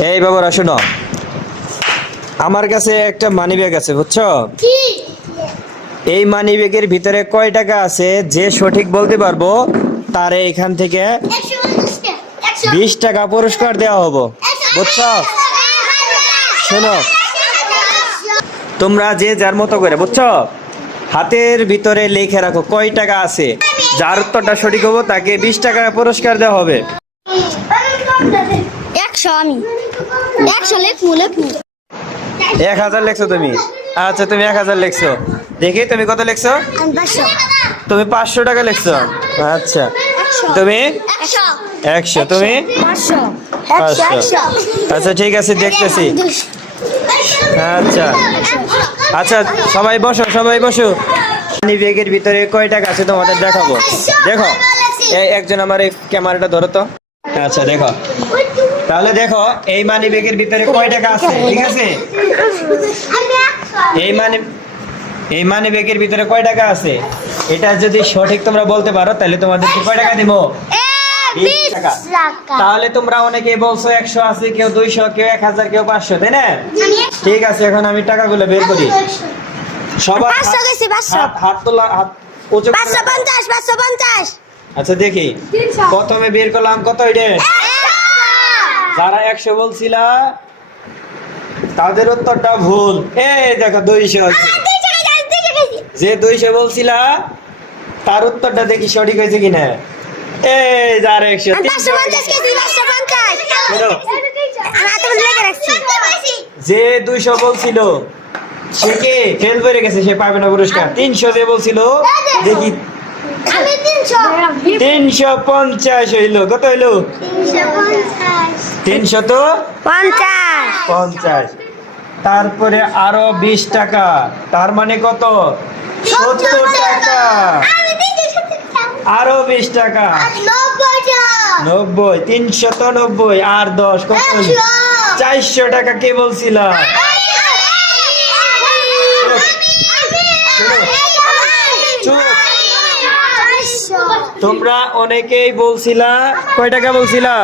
এই বাবারা শোনো, আমার কাছে একটা মানি ব্যাগ আছে বুঝছো। এই মানি ব্যাগের ভিতরে কয় টাকা আছে যে সঠিক বলতে পারবো তারে এখান থেকে 20 টাকা পুরস্কার দেওয়া হবো বুঝছো। শোনো, তোমরা যে যার মতো করে বুঝছো হাতের ভিতরে লিখে রাখো কয় টাকা আছে। যার উত্তরটা সঠিক হবো তাকে 20 টাকা পুরস্কার দেওয়া হবে। 100 আমি 100 লেখমু 1000 লেখছো তুমি? আচ্ছা তুমি 1000 লেখছো। দেখি তুমি কত লেখছো? আমি 500 তুমি 500 টাকা লেখছো। আচ্ছা 100 তুমি 100 100, তুমি 500 আচ্ছা ঠিক আছে দেখতেছি। আচ্ছা আচ্ছা সবাই বসো, সবাই বসো। মানি ব্যাগের ভিতরে কয় টাকা আছে তোমাদের দেখাবো। দেখো একজন আমার এই ক্যামেরাটা ধরো তো। আচ্ছা দেখো, তাহলে দেখো এই মানি ব্যাগের ভিতরে কয় টাকা আছে, ঠিক আছে। এই মানি ব্যাগের ভিতরে কয় টাকা আছে এটা যদি সঠিক তোমরা বলতে পারো তাহলে তোমাদেরকে কয় টাকা দিব? 20 টাকা। তাহলে তোমরা অনেকেই বলছো 100 আছে, কেউ 200, কেউ 1000, কেউ 500, তাই না? ঠিক আছে, এখন আমি টাকাগুলো বের করি। সবার 500 গেছি 500 হাত তোলা, হাত উঁচু করে রাখো। 550 550 আচ্ছা দেখি প্রথমে বের করলাম কত এটা। যারা 100 বলছিলা তাদের উত্তরটা ভুল। এই দেখো 200 আছে। যে 200 বলছিলা তার উত্তরটা দেখি সঠিক হয়েছে কিনা। এই যার 100 550 কেজি 550 শোনো, আমি হাতে লেখা রাখছি। যে 200 বলছিল সে কে ফেল করে গেছে, সে পাবে না পুরস্কার। 300 যে বলছিল দেখি আমি 350 হইলো। কত হইলো? 300 তো 50। তারপরে আরো 20 টাকা, তার মানে কত? 70 টাকা। আরো 20 টাকা 90, 390 আর 10 কত হইলো? 400 টাকা। কে বলছিলা? তোমরা অনেকেই বলছিলা কয় টাকা বলছিলা?